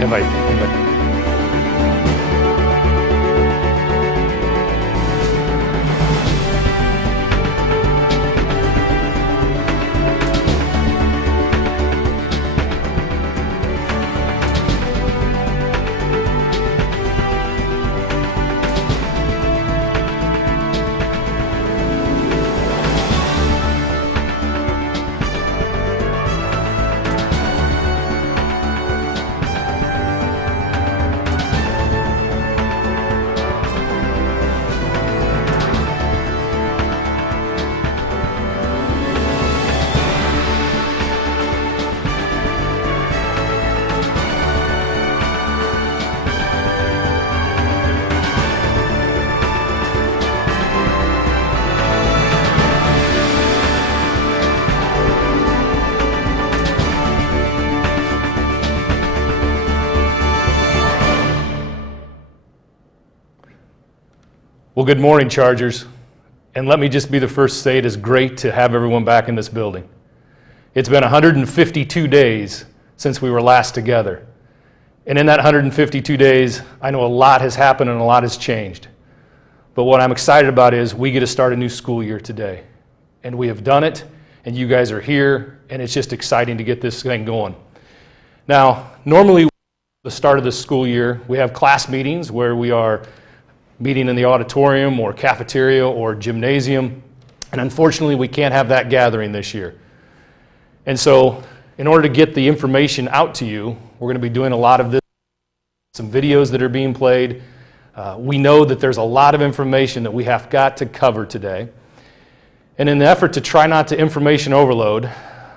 Invite. Well, good morning, Chargers. And let me just be the first to say it is great to have everyone back in this building. It's been 152 days since we were last together. And in that 152 days, I know a lot has happened and a lot has changed. But what I'm excited about is we get to start a new school year today. And we have done it, and you guys are here, and it's just exciting to get this thing going. Now, normally, at the start of the school year, we have class meetings where we are meeting in the auditorium or cafeteria or gymnasium. And unfortunately, we can't have that gathering this year. And so in order to get the information out to you, we're going to be doing a lot of this, some videos that are being played. We know that there's a lot of information that we have got to cover today. And in the effort to try not to information overload,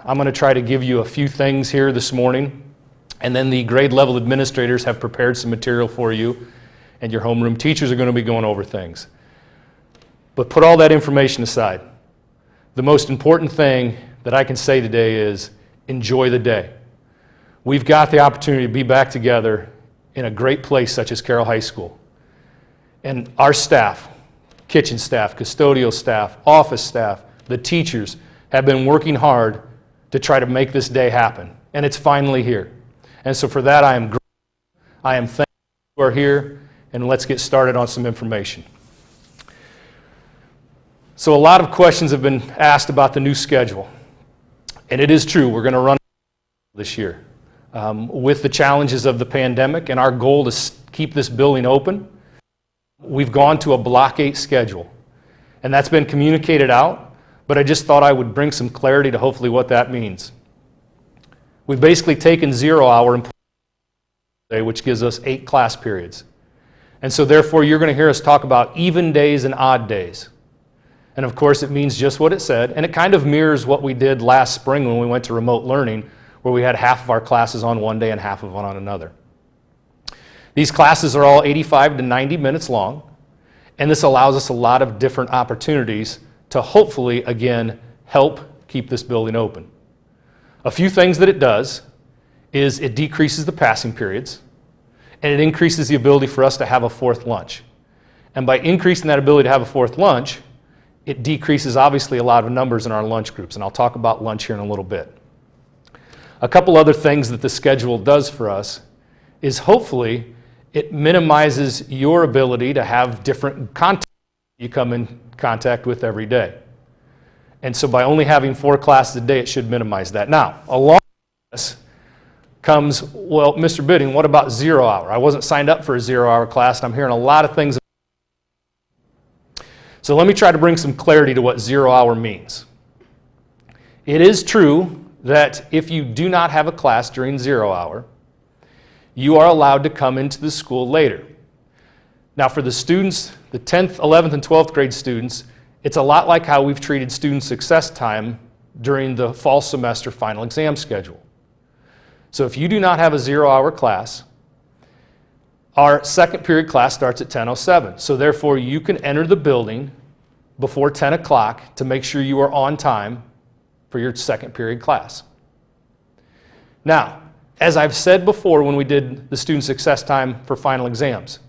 I'm going to try to give you a few things here this morning. And then the grade level administrators have prepared some material for you. And your homeroom teachers are going to be going over things. But put all that information aside. The most important thing that I can say today is enjoy the day. We've got the opportunity to be back together in a great place such as Carroll High School. And our staff, kitchen staff, custodial staff, office staff, the teachers have been working hard to try to make this day happen. And it's finally here. And so for that I am grateful. I am thankful you are here. And let's get started on some information. So a lot of questions have been asked about the new schedule. And it is true, we're going to run this year with the challenges of the pandemic and our goal to keep this building open. We've gone to a block 8 schedule. And that's been communicated out, but I just thought I would bring some clarity to hopefully what that means. We've basically taken 0 hour and today, which gives us 8 class periods. And so therefore, you're going to hear us talk about even days and odd days. And of course, it means just what it said. And it kind of mirrors what we did last spring when we went to remote learning, where we had half of our classes on one day and half of them on another. These classes are all 85 to 90 minutes long. And this allows us a lot of different opportunities to hopefully, again, help keep this building open. A few things that it does is it decreases the passing periods. And it increases the ability for us to have a fourth lunch. And by increasing that ability to have a fourth lunch, it decreases obviously a lot of numbers in our lunch groups. And I'll talk about lunch here in a little bit. A couple other things that the schedule does for us is hopefully it minimizes your ability to have different content you come in contact with every day. And so by only having 4 classes a day, it should minimize that. Now, along with this comes, well, Mr. Bidding, what about 0 hour? I wasn't signed up for a 0 hour class, and I'm hearing a lot of things. So let me try to bring some clarity to what 0 hour means. It is true that if you do not have a class during 0 hour, you are allowed to come into the school later. Now for the students, the 10th, 11th, and 12th grade students, it's a lot like how we've treated student success time during the fall semester final exam schedule. So if you do not have a 0 hour class, our second period class starts at 10:07. So therefore you can enter the building before 10 o'clock to make sure you are on time for your second period class. Now, as I've said before when we did the student success time for final exams,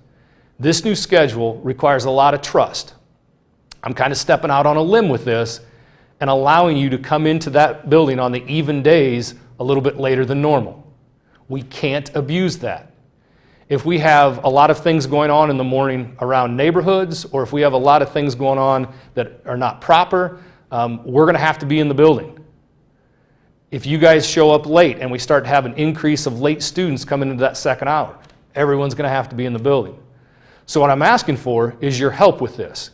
this new schedule requires a lot of trust. I'm kind of stepping out on a limb with this and allowing you to come into that building on the even days a little bit later than normal. We can't abuse that. If we have a lot of things going on in the morning around neighborhoods, or if we have a lot of things going on that are not proper, we're going to have to be in the building. If you guys show up late and we start to have an increase of late students coming into that second hour, everyone's going to have to be in the building. So what I'm asking for is your help with this.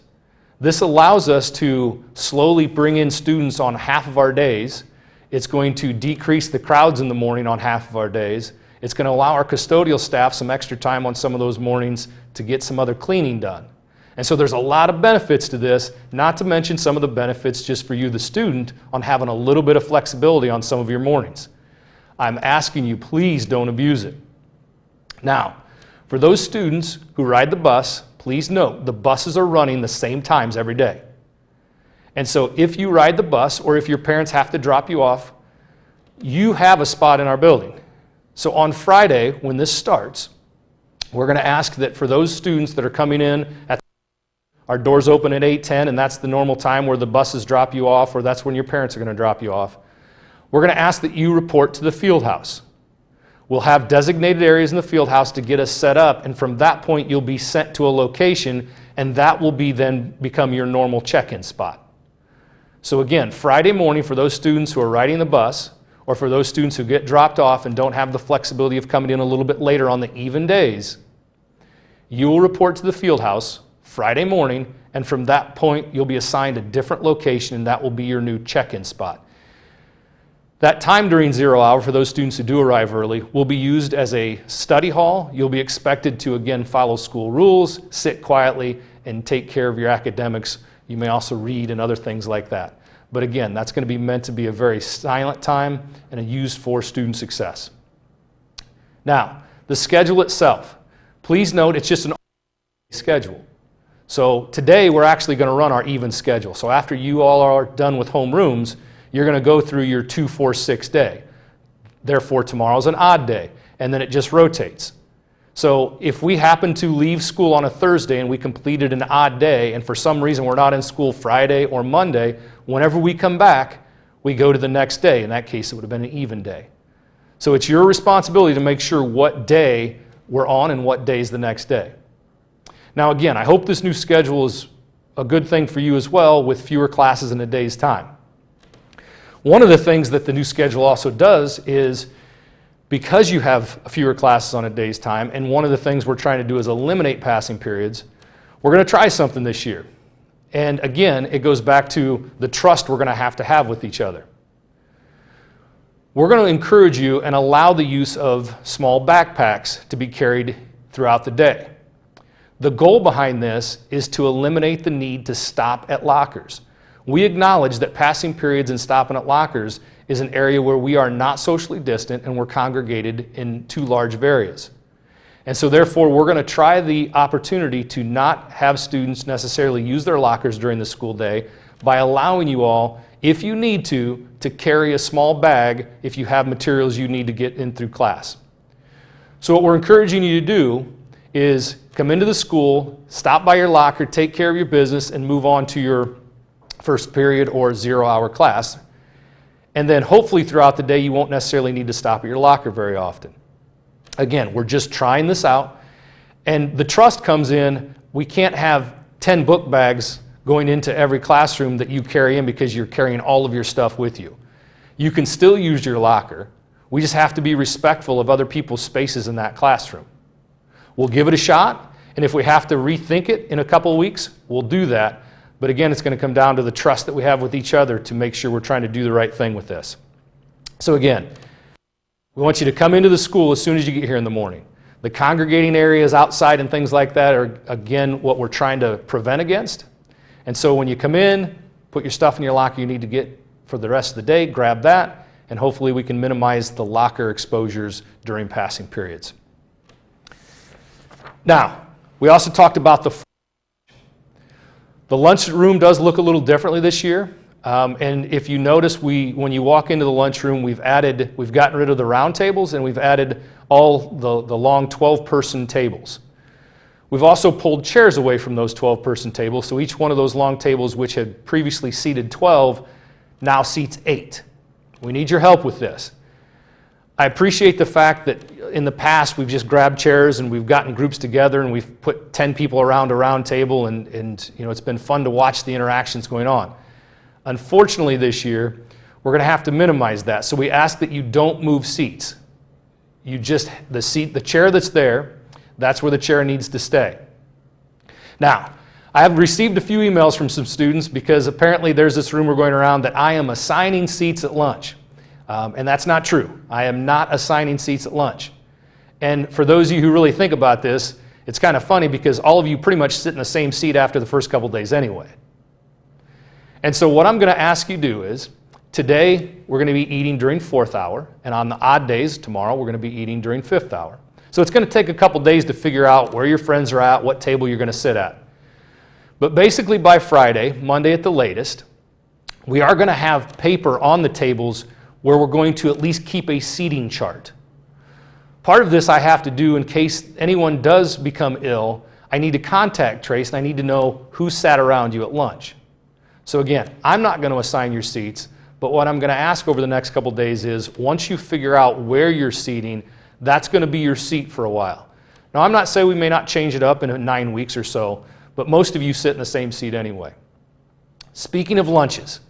This allows us to slowly bring in students on half of our days. It's going to decrease the crowds in the morning on half of our days. It's going to allow our custodial staff some extra time on some of those mornings to get some other cleaning done. And so there's a lot of benefits to this, not to mention some of the benefits just for you, the student, on having a little bit of flexibility on some of your mornings. I'm asking you, please don't abuse it. Now, for those students who ride the bus, please note the buses are running the same times every day. And so if you ride the bus, or if your parents have to drop you off, you have a spot in our building. So on Friday, when this starts, we're going to ask that for those students that are coming in at our doors open at 8:10, and that's the normal time where the buses drop you off, or that's when your parents are going to drop you off. We're going to ask that you report to the field house. We'll have designated areas in the field house to get us set up, and from that point you'll be sent to a location, and that will then become your normal check-in spot. So again, Friday morning for those students who are riding the bus, or for those students who get dropped off and don't have the flexibility of coming in a little bit later on the even days, you will report to the field house Friday morning, and from that point you'll be assigned a different location, and that will be your new check-in spot. That time during 0 hour for those students who do arrive early will be used as a study hall. You'll be expected to again follow school rules, sit quietly, and take care of your academics. You may also read and other things like that. But again, that's going to be meant to be a very silent time and used for student success. Now, the schedule itself. Please note it's just an schedule. So today we're actually going to run our even schedule. So after you all are done with homerooms, you're going to go through your 2, 4, 6 day. Therefore, tomorrow's an odd day, and then it just rotates. So if we happen to leave school on a Thursday and we completed an odd day, and for some reason we're not in school Friday or Monday, whenever we come back, we go to the next day. In that case, it would have been an even day. So it's your responsibility to make sure what day we're on and what day is the next day. Now again, I hope this new schedule is a good thing for you as well, with fewer classes in a day's time. One of the things that the new schedule also does is, because you have fewer classes on a day's time, and one of the things we're trying to do is eliminate passing periods, we're going to try something this year. And again, it goes back to the trust we're going to have with each other. We're going to encourage you and allow the use of small backpacks to be carried throughout the day. The goal behind this is to eliminate the need to stop at lockers. We acknowledge that passing periods and stopping at lockers is an area where we are not socially distant and we're congregated in too large of areas. And so therefore, we're going to try the opportunity to not have students necessarily use their lockers during the school day by allowing you all, if you need to carry a small bag if you have materials you need to get in through class. So what we're encouraging you to do is come into the school, stop by your locker, take care of your business, and move on to your first period or 0 hour class. And then hopefully throughout the day you won't necessarily need to stop at your locker very often. Again, we're just trying this out. And the trust comes in, we can't have 10 book bags going into every classroom that you carry in because you're carrying all of your stuff with you. You can still use your locker. We just have to be respectful of other people's spaces in that classroom. We'll give it a shot, and if we have to rethink it in a couple of weeks, we'll do that. But again, it's going to come down to the trust that we have with each other to make sure we're trying to do the right thing with this. So again, we want you to come into the school as soon as you get here in the morning. The congregating areas outside and things like that are, again, what we're trying to prevent against. And so when you come in, put your stuff in your locker you need to get for the rest of the day, grab that, and hopefully we can minimize the locker exposures during passing periods. Now, we also talked about the lunchroom does look a little differently this year. And if you notice, when you walk into the lunchroom, we've gotten rid of the round tables, and we've added all the long 12-person tables. We've also pulled chairs away from those 12-person tables, so each one of those long tables, which had previously seated 12, now seats 8. We need your help with this. I appreciate the fact that in the past we've just grabbed chairs and we've gotten groups together and we've put 10 people around a round table and you know, it's been fun to watch the interactions going on. Unfortunately this year, we're going to have to minimize that. So we ask that you don't move seats. You just, the chair that's there, that's where the chair needs to stay. Now, I have received a few emails from some students because apparently there's this rumor going around that I am assigning seats at lunch. And that's not true. I am not assigning seats at lunch. And for those of you who really think about this, it's kind of funny because all of you pretty much sit in the same seat after the first couple days anyway. And so what I'm going to ask you to do is, today we're going to be eating during 4th hour, and on the odd days tomorrow we're going to be eating during 5th hour. So it's going to take a couple days to figure out where your friends are at, what table you're going to sit at. But basically by Friday, Monday at the latest, we are going to have paper on the tables where we're going to at least keep a seating chart. Part of this I have to do in case anyone does become ill. I need to contact trace and I need to know who sat around you at lunch. So again, I'm not going to assign your seats, but what I'm going to ask over the next couple days is once you figure out where you're seating, that's going to be your seat for a while. Now I'm not saying we may not change it up in 9 weeks or so, but most of you sit in the same seat anyway. Speaking of lunches,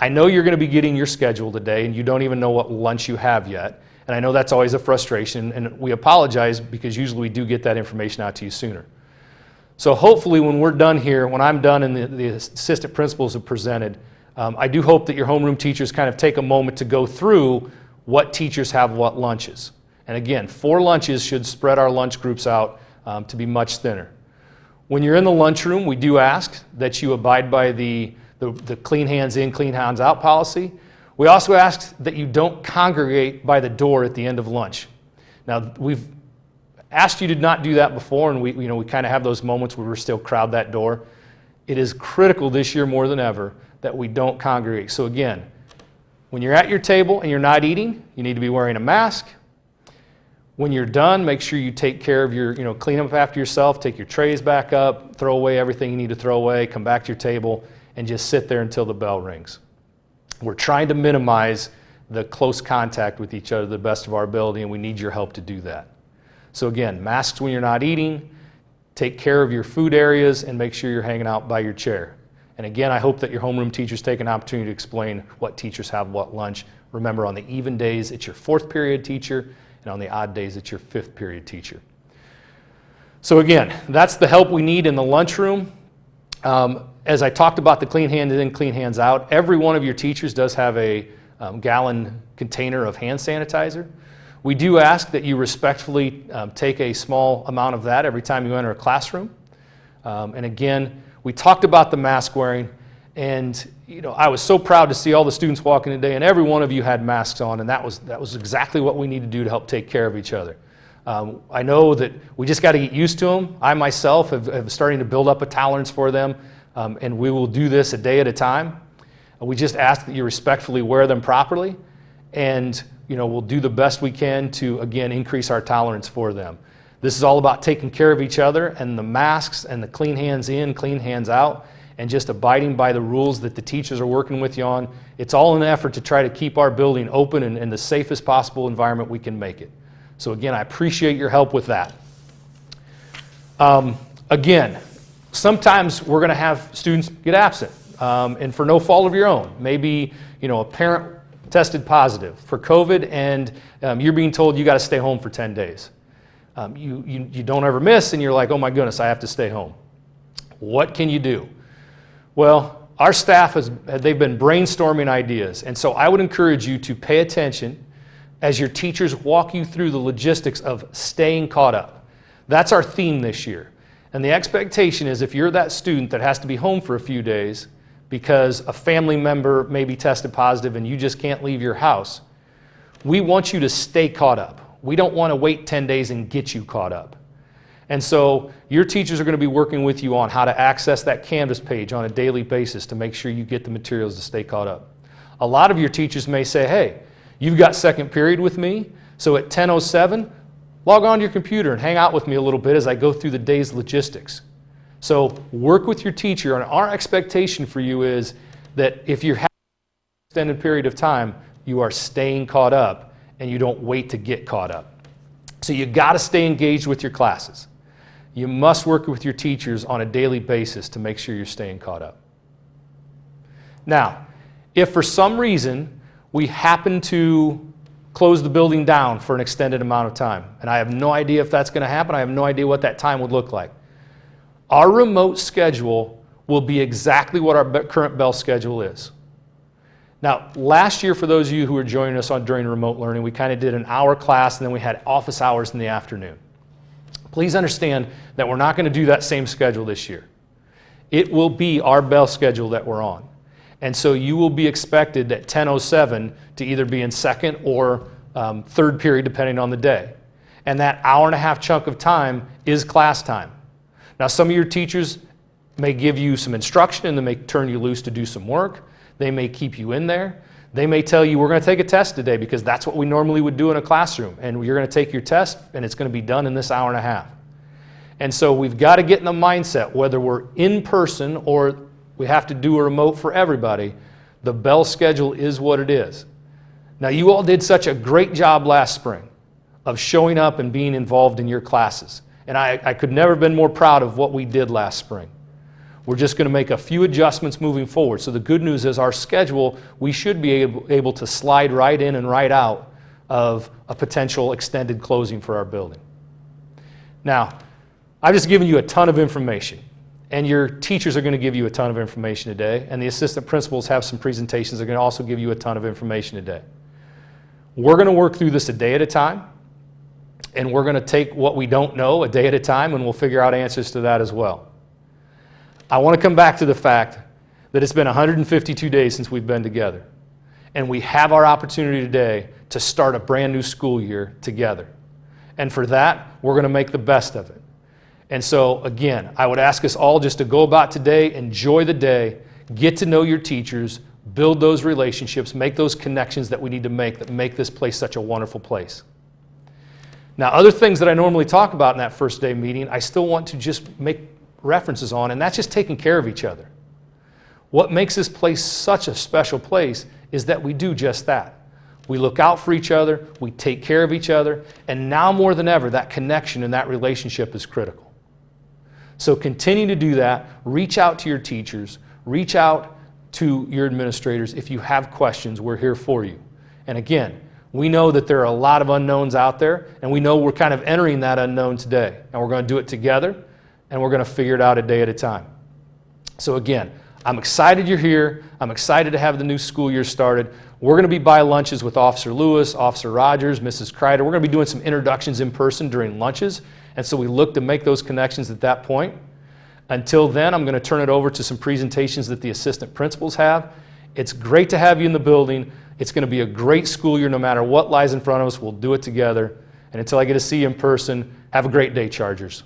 I know you're going to be getting your schedule today and you don't even know what lunch you have yet. And I know that's always a frustration and we apologize because usually we do get that information out to you sooner. So hopefully when we're done here, when I'm done and the assistant principals have presented, I do hope that your homeroom teachers kind of take a moment to go through what teachers have what lunches. And again, 4 lunches should spread our lunch groups out to be much thinner. When you're in the lunchroom, we do ask that you abide by the clean hands in, clean hands out policy. We also ask that you don't congregate by the door at the end of lunch. Now, we've asked you to not do that before, and we kind of have those moments where we still crowd that door. It is critical this year more than ever that we don't congregate. So again, when you're at your table and you're not eating, you need to be wearing a mask. When you're done, make sure you take care of your, clean up after yourself, take your trays back up, throw away everything you need to throw away, come back to your table, and just sit there until the bell rings. We're trying to minimize the close contact with each other to the best of our ability, and we need your help to do that. So again, masks when you're not eating, take care of your food areas, and make sure you're hanging out by your chair. And again, I hope that your homeroom teachers take an opportunity to explain what teachers have what lunch. Remember, on the even days, it's your 4th period teacher, and on the odd days, it's your 5th period teacher. So again, that's the help we need in the lunchroom. As I talked about the clean hands in, clean hands out, every one of your teachers does have a gallon container of hand sanitizer. We do ask that you respectfully take a small amount of that every time you enter a classroom. And again, we talked about the mask wearing, and I was so proud to see all the students walking today, and every one of you had masks on, and that was exactly what we need to do to help take care of each other. I know that we just got to get used to them. I myself have starting to build up a tolerance for them, and we will do this a day at a time. We just ask that you respectfully wear them properly, and we'll do the best we can to, again, increase our tolerance for them. This is all about taking care of each other, and the masks and the clean hands in, clean hands out, and just abiding by the rules that the teachers are working with you on. It's all in an effort to try to keep our building open and in the safest possible environment we can make it. So again, I appreciate your help with that. Again, sometimes we're going to have students get absent, and for no fault of your own. Maybe a parent tested positive for COVID, and you're being told you got to stay home for 10 days. You don't ever miss, and you're like, oh my goodness, I have to stay home. What can you do? Well, our staff they've been brainstorming ideas, and so I would encourage you to pay attention as your teachers walk you through the logistics of staying caught up. That's our theme this year. And the expectation is if you're that student that has to be home for a few days because a family member may be tested positive and you just can't leave your house, we want you to stay caught up. We don't want to wait 10 days and get you caught up. And so your teachers are going to be working with you on how to access that Canvas page on a daily basis to make sure you get the materials to stay caught up. A lot of your teachers may say, hey, you've got second period with me, so at 10:07, log on to your computer and hang out with me a little bit as I go through the day's logistics. So work with your teacher, and our expectation for you is that if you're having an extended period of time, you are staying caught up and you don't wait to get caught up. So you got to stay engaged with your classes. You must work with your teachers on a daily basis to make sure you're staying caught up. Now, if for some reason we happen to close the building down for an extended amount of time, and I have no idea if that's going to happen, I have no idea what that time would look like, our remote schedule will be exactly what our current bell schedule is. Now, last year, for those of you who were joining us during remote learning, we kind of did an hour class and then we had office hours in the afternoon. Please understand that we're not going to do that same schedule this year. It will be our bell schedule that we're on. And so you will be expected at 10:07 to either be in second or third period, depending on the day. And that hour and a half chunk of time is class time. Now, some of your teachers may give you some instruction and they may turn you loose to do some work. They may keep you in there. They may tell you, we're going to take a test today because that's what we normally would do in a classroom. And you're going to take your test and it's going to be done in this hour and a half. And so we've got to get in the mindset, whether we're in person or we have to do a remote for everybody, the bell schedule is what it is. Now, you all did such a great job last spring of showing up and being involved in your classes. And I could never have been more proud of what we did last spring. We're just going to make a few adjustments moving forward. So the good news is our schedule, we should be able to slide right in and right out of a potential extended closing for our building. Now, I've just given you a ton of information, and your teachers are going to give you a ton of information today, and the assistant principals have some presentations that are going to also give you a ton of information today. We're going to work through this a day at a time, and we're going to take what we don't know a day at a time, and we'll figure out answers to that as well. I want to come back to the fact that it's been 152 days since we've been together, and we have our opportunity today to start a brand new school year together. And for that, we're going to make the best of it. And so, again, I would ask us all just to go about today, enjoy the day, get to know your teachers, build those relationships, make those connections that we need to make that make this place such a wonderful place. Now, other things that I normally talk about in that first day meeting, I still want to just make references on, and that's just taking care of each other. What makes this place such a special place is that we do just that. We look out for each other, we take care of each other, and now more than ever, that connection and that relationship is critical. So continue to do that. Reach out to your teachers, reach out to your administrators. If you have questions, we're here for you. And again, we know that there are a lot of unknowns out there, and we know we're kind of entering that unknown today, and we're going to do it together, and we're going to figure it out a day at a time. So again, I'm excited you're here. I'm excited to have the new school year started. We're going to be by lunches with Officer Lewis, Officer Rogers, Mrs. Kreider. We're going to be doing some introductions in person during lunches, and so we look to make those connections at that point. Until then, I'm going to turn it over to some presentations that the assistant principals have. It's great to have you in the building. It's going to be a great school year no matter what lies in front of us. We'll do it together. And until I get to see you in person, have a great day, Chargers.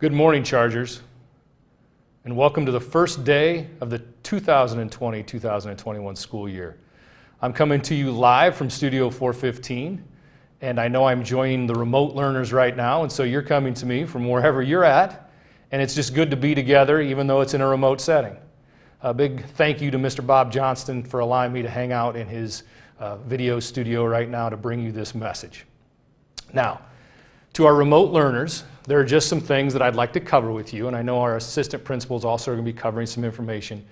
Good morning, Chargers, and welcome to the first day of the 2020-2021 school year. I'm coming to you live from Studio 415, and I know I'm joining the remote learners right now, and so you're coming to me from wherever you're at, and it's just good to be together even though it's in a remote setting. A big thank you to Mr. Bob Johnston for allowing me to hang out in his video studio right now to bring you this message. Now, to our remote learners, there are just some things that I'd like to cover with you, and I know our assistant principals also are going to be covering some information,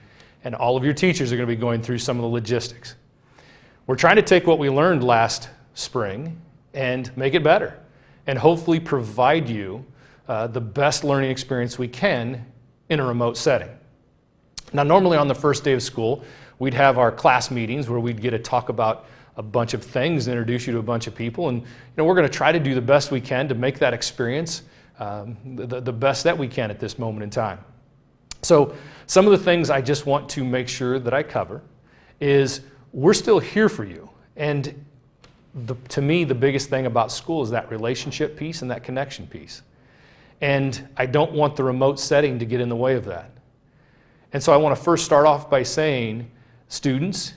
and all of your teachers are going to be going through some of the logistics. We're trying to take what we learned last spring and make it better, and hopefully provide you the best learning experience we can in a remote setting. Now, normally on the first day of school, we'd have our class meetings where we'd get to talk about a bunch of things, introduce you to a bunch of people, and we're going to try to do the best we can to make that experience the best that we can at this moment in time. So some of the things I just want to make sure that I cover is we're still here for you, and to me the biggest thing about school is that relationship piece and that connection piece, and I don't want the remote setting to get in the way of that. And so I want to first start off by saying, students,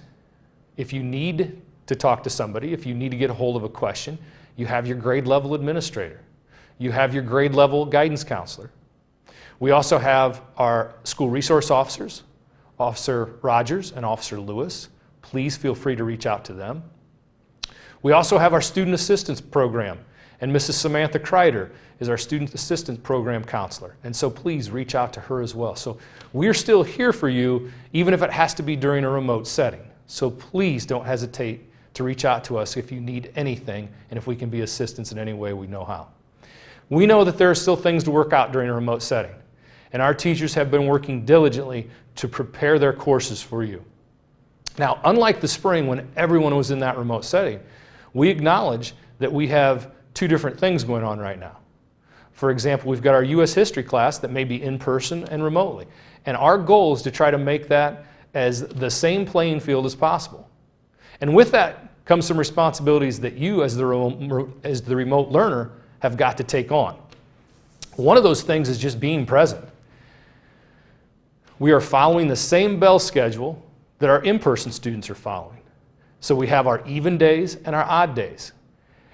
if you need to talk to somebody, if you need to get a hold of a question, you have your grade level administrator. You have your grade level guidance counselor. We also have our school resource officers, Officer Rogers and Officer Lewis. Please feel free to reach out to them. We also have our student assistance program, and Mrs. Samantha Kreider is our student assistance program counselor, and so please reach out to her as well. So we're still here for you, even if it has to be during a remote setting. So please don't hesitate to reach out to us if you need anything, and if we can be assistance in any way we know how. We know that there are still things to work out during a remote setting, and our teachers have been working diligently to prepare their courses for you. Now, unlike the spring when everyone was in that remote setting, we acknowledge that we have two different things going on right now. For example, we've got our U.S. history class that may be in person and remotely, and our goal is to try to make that as the same playing field as possible. And with that comes some responsibilities that you as the remote learner have got to take on. One of those things is just being present. We are following the same bell schedule that our in-person students are following. So we have our even days and our odd days.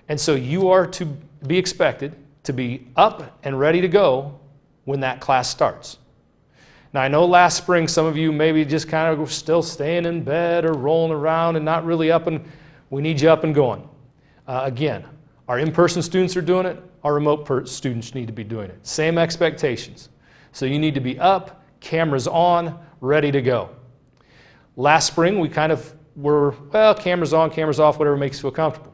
And so you are to be expected to be up and ready to go when that class starts. Now, I know last spring some of you maybe just kind of still staying in bed or rolling around and not really up, and we need you up and going. Again, our in-person students are doing it, our remote students need to be doing it. Same expectations. So you need to be up, cameras on, ready to go. Last spring we kind of were, well, cameras on, cameras off, whatever makes you feel comfortable.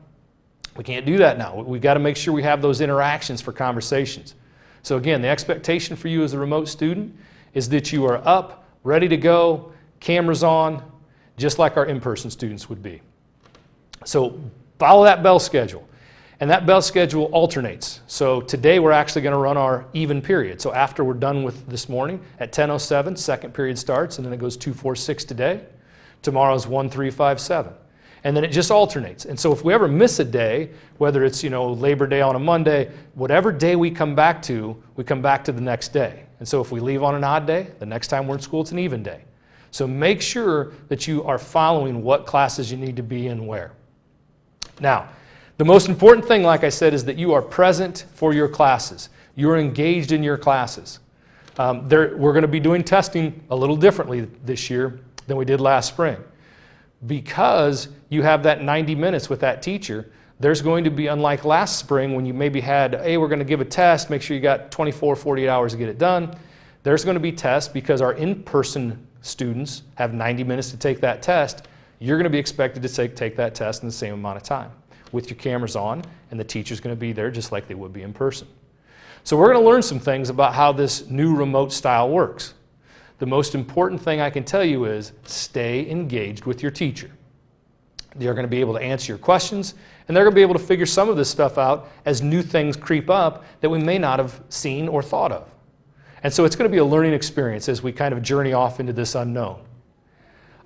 We can't do that now. We've got to make sure we have those interactions for conversations. So again, the expectation for you as a remote student is that you are up, ready to go, cameras on, just like our in-person students would be. So follow that bell schedule. And that bell schedule alternates. So today we're actually going to run our even period. So after we're done with this morning at 10:07, second period starts, and then it goes 2:46 today. Tomorrow's 1:357. And then it just alternates. And so if we ever miss a day, whether it's Labor Day on a Monday, whatever day we come back to the next day. And so if we leave on an odd day, the next time we're in school it's an even day. So make sure that you are following what classes you need to be in where. Now, the most important thing, like I said, is that you are present for your classes. You're engaged in your classes. We're going to be doing testing a little differently this year than we did last spring. Because you have that 90 minutes with that teacher, there's going to be, unlike last spring when you maybe had, hey, we're going to give a test, make sure you got 24, 48 hours to get it done. There's going to be tests because our in-person students have 90 minutes to take that test. You're going to be expected to take that test in the same amount of time with your cameras on, and the teacher's going to be there just like they would be in person. So we're going to learn some things about how this new remote style works. The most important thing I can tell you is stay engaged with your teacher. They're going to be able to answer your questions, and they're going to be able to figure some of this stuff out as new things creep up that we may not have seen or thought of. And so it's going to be a learning experience as we kind of journey off into this unknown.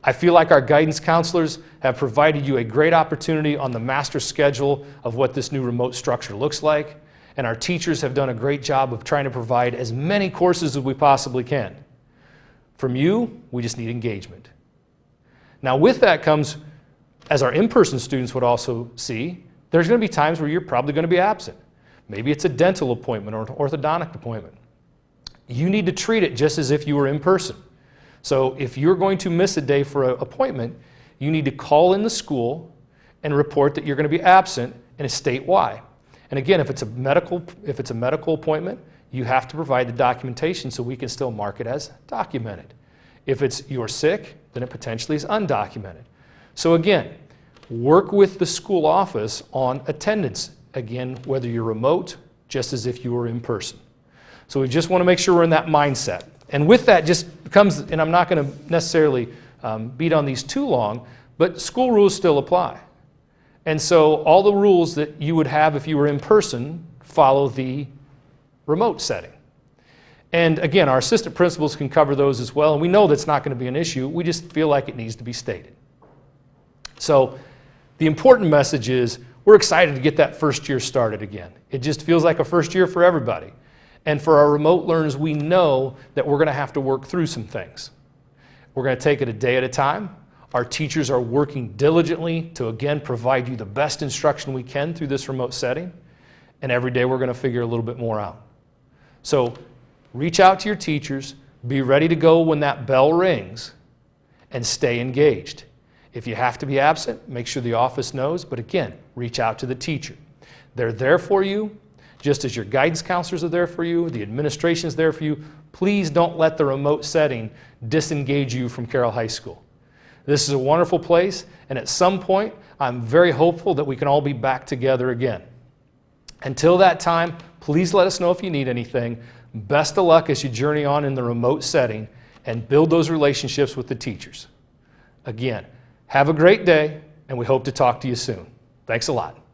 I feel like our guidance counselors have provided you a great opportunity on the master schedule of what this new remote structure looks like. and our teachers have done a great job of trying to provide as many courses as we possibly can. From you, we just need engagement. Now with that comes, as our in-person students would also see, there's going to be times where you're probably going to be absent. Maybe it's a dental appointment or an orthodontic appointment. You need to treat it just as if you were in person. So if you're going to miss a day for an appointment, you need to call in the school and report that you're going to be absent and state why. And again, if it's a medical appointment, you have to provide the documentation so we can still mark it as documented. If it's you're sick, then it potentially is undocumented. So again, work with the school office on attendance. Again, whether you're remote, just as if you were in person. So we just want to make sure we're in that mindset. And with that just comes, and I'm not going to necessarily beat on these too long, but school rules still apply. And so all the rules that you would have if you were in person follow the remote setting. And again, our assistant principals can cover those as well, and we know that's not going to be an issue. We just feel like it needs to be stated. So the important message is we're excited to get that first year started again. It just feels like a first year for everybody. And for our remote learners, we know that we're going to have to work through some things. We're going to take it a day at a time. Our teachers are working diligently to, again, provide you the best instruction we can through this remote setting. And every day we're going to figure a little bit more out. So reach out to your teachers, be ready to go when that bell rings, and stay engaged. If you have to be absent, make sure the office knows, but again, reach out to the teacher. They're there for you, just as your guidance counselors are there for you, the administration is there for you. Please don't let the remote setting disengage you from Carroll High School. This is a wonderful place, and at some point, I'm very hopeful that we can all be back together again. Until that time, please let us know if you need anything. Best of luck as you journey on in the remote setting and build those relationships with the teachers. Again, have a great day, and we hope to talk to you soon. Thanks a lot.